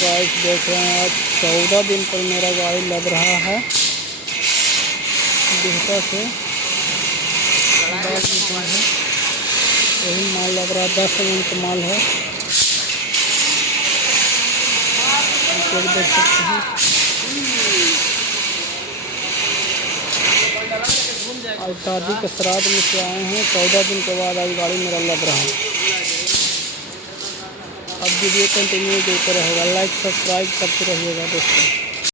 Guys देख रहे हैं आज 14 दिन पर मेरा गाड़ी लग रहा है बिहटा से यही माल लग रहा है। 10 सेकंड का माल है, देख सकते हैं। आज दादी के श्राद्ध में से आए हैं, 14 दिन के बाद आज गाड़ी मेरा लग रहा है। अब वीडियो कंटिन्यू देते रहेगा, लाइक सब्सक्राइब करते रहिएगा दोस्तों।